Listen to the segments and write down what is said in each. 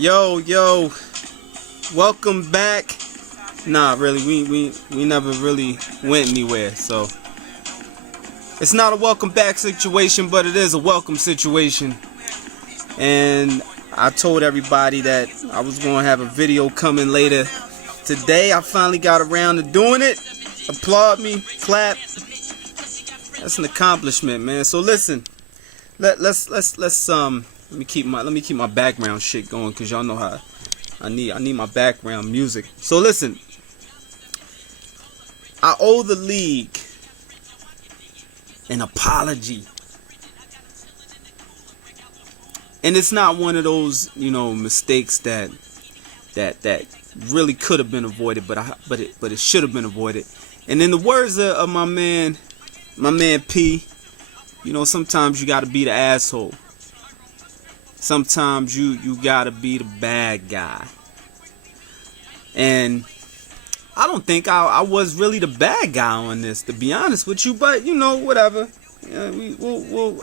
Yo, welcome back. Nah, really, we never really went anywhere, so it's not a welcome back situation, but it is a welcome situation. And I told everybody that I was gonna have a video coming later today. I finally got around to doing it. Applaud me, clap. That's an accomplishment, man. So listen, let's let me keep my background shit going, cause y'all know how I need my background music. So listen, I owe the league an apology, and it's not one of those mistakes that really could have been avoided, but it should have been avoided. And in the words of my man P, sometimes you gotta be the asshole. Sometimes you gotta be the bad guy. And I don't think I was really the bad guy on this, to be honest with you. But whatever.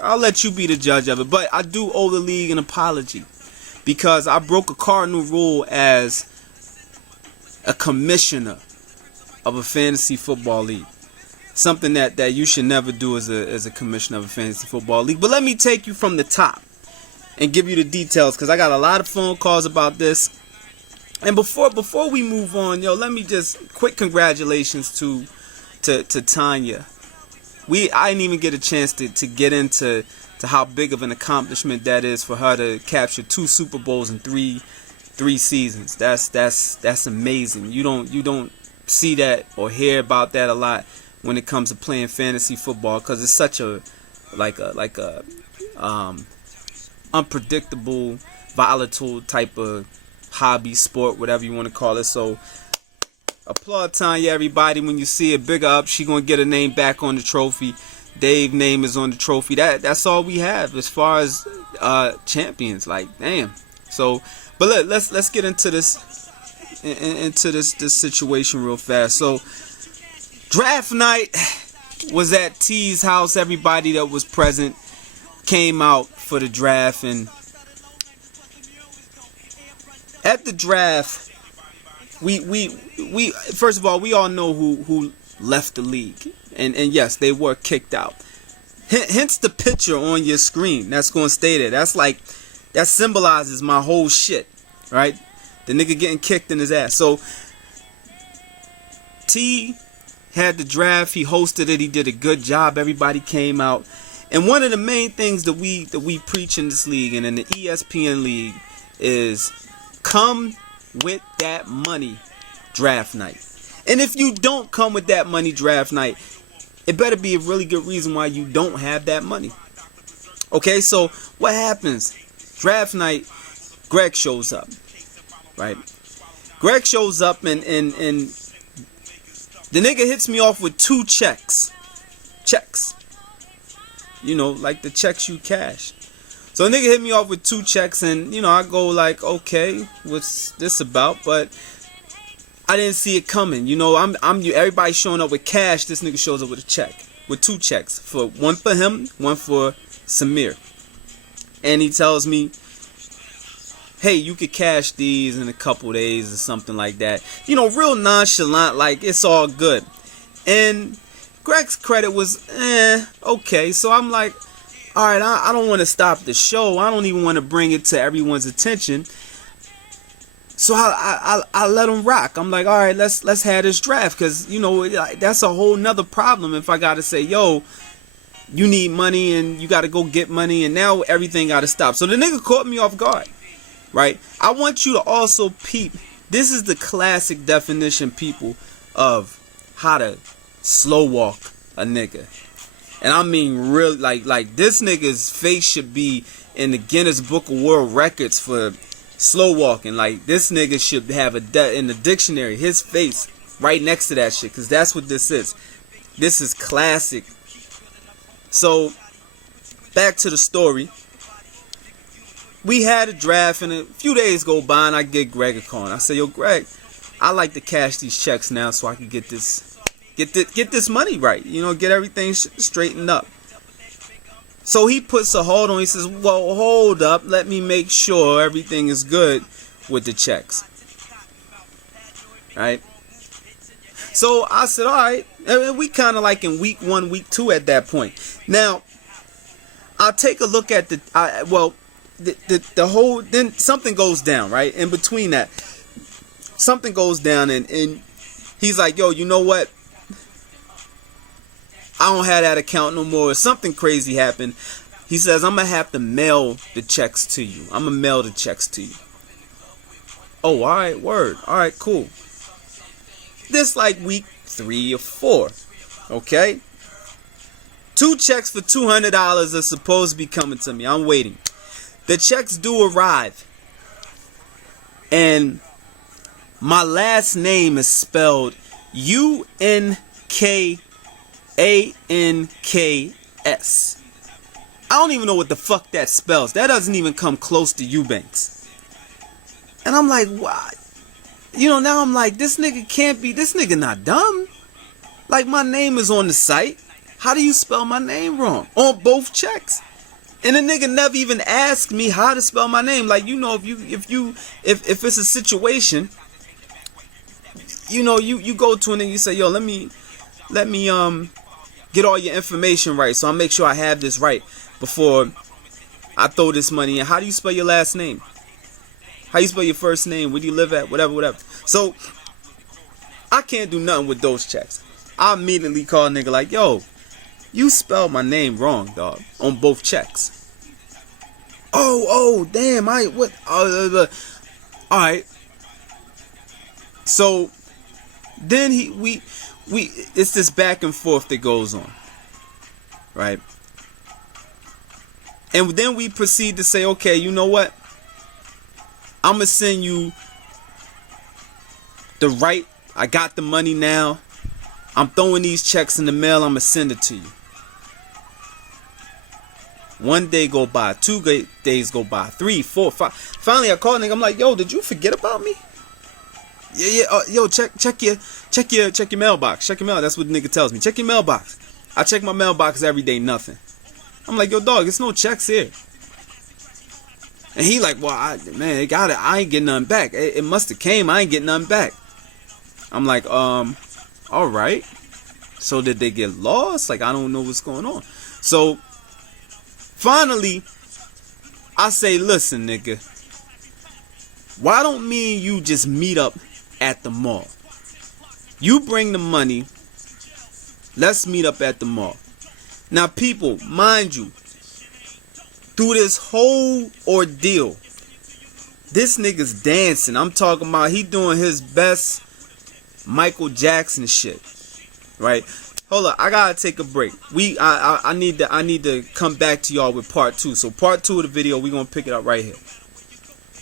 I'll let you be the judge of it. But I do owe the league an apology, because I broke a cardinal rule as a commissioner of a fantasy football league. Something that you should never do as a commissioner of a fantasy football league. But let me take you from the top and give you the details, because I got a lot of phone calls about this. And before we move on, let me just quick congratulations to Tanya. I didn't even get a chance to get into how big of an accomplishment that is for her to capture 2 Super Bowls in three seasons. That's amazing. You don't see that or hear about that a lot when it comes to playing fantasy football, because it's such a unpredictable, volatile type of hobby, sport, whatever you want to call it. So applaud Tanya, everybody. When you see it, bigger up. She gonna get her name back on the trophy. Dave's name is on the trophy. That's all we have as far as champions. Like, damn. So, but look, let's get into this situation real fast. So, draft night was at T's house. Everybody that was present came out for the draft, and at the draft, we first of all, we all know who left the league, and yes, they were kicked out. Hence the picture on your screen that's gonna stay there. That symbolizes my whole shit, right? The nigga getting kicked in his ass. So T had the draft. He hosted it. He did a good job. Everybody came out. And one of the main things that we preach in this league and in the ESPN league is come with that money draft night. And if you don't come with that money draft night, it better be a really good reason why you don't have that money. Okay, so what happens? Draft night, Greg shows up, right? Greg shows up and the nigga hits me off with 2 checks. Like the checks you cash. So a nigga hit me off with 2 checks, and I go like, okay, what's this about? But I didn't see it coming. Everybody showing up with cash. This nigga shows up with a check, with 2 checks, one for him, one for Samir. And he tells me, hey, you could cash these in a couple days or something like that. Real nonchalant, like it's all good. And Greg's credit was okay. So I'm like, all right, I don't want to stop the show. I don't even want to bring it to everyone's attention. So I let him rock. I'm like, all right, let's have this draft, because that's a whole nother problem if I gotta say, yo, you need money and you gotta go get money, and now everything gotta stop. So the nigga caught me off guard, right? I want you to also peep. This is the classic definition, people, of how to slow walk a nigga. And I mean, real, like this nigga's face should be in the Guinness Book of World Records for slow walking. Like, this nigga should have in the dictionary, his face right next to that shit, because that's what this is. This is classic. So back to the story. We had a draft, and a few days go by, and I get Greg a call. And I say, yo, Greg, I like to cash these checks now so I can get this money right. Get everything straightened up. So he puts a hold on. He says, well, hold up. Let me make sure everything is good with the checks. Right? So I said, all right. And we kind of like in week 1, week 2 at that point. Now, I'll take a look at the whole, then something goes down, right? In between that, something goes down, and he's like, yo, you know what? I don't have that account no more. Something crazy happened. He says, I'm going to have to mail the checks to you. I'm going to mail the checks to you. Oh, all right, word. All right, cool. This like week 3 or 4. Okay? 2 checks for $200 are supposed to be coming to me. I'm waiting. The checks do arrive. And my last name is spelled UNKANKS. I don't even know what the fuck that spells. That doesn't even come close to Eubanks. And I'm like, what? You know, now I'm like, this nigga can't be, this nigga not dumb. Like, my name is on the site. How do you spell my name wrong? On both checks. And the nigga never even asked me how to spell my name. Like, you know, if it's a situation, you know, you go to it and you say, yo, let me get all your information right, so I'll make sure I have this right before I throw this money in. How do you spell your last name? How you spell your first name? Where do you live at? Whatever. So I can't do nothing with those checks. I immediately call a nigga like, yo, you spelled my name wrong, dog, on both checks. Oh, damn, what? All right. So then we it's this back and forth that goes on, right? And then we proceed to say, okay, you know what? I'm gonna send you the right. I got the money now. I'm throwing these checks in the mail. I'm gonna send it to you. 1 day go by, 2 days go by, 3, 4, 5. Finally, I called nigga. I'm like, yo, did you forget about me? Yeah. Yo, check your mailbox. Check your mail. That's what the nigga tells me. Check your mailbox. I check my mailbox every day. Nothing. I'm like, yo, dog, there's no checks here. And he like, well, man, it got it. I ain't getting nothing back. It must have came. I ain't getting nothing back. I'm like, all right. So did they get lost? Like, I don't know what's going on. So finally, I say, listen, nigga, why don't me and you just meet up at the mall? You bring the money. Let's meet up at the mall. Now, people, mind you, through this whole ordeal, this nigga's dancing. I'm talking about he doing his best Michael Jackson shit. Right? Hold up, I gotta take a break. I need to come back to y'all with part 2. So part 2 of the video, we're gonna pick it up right here.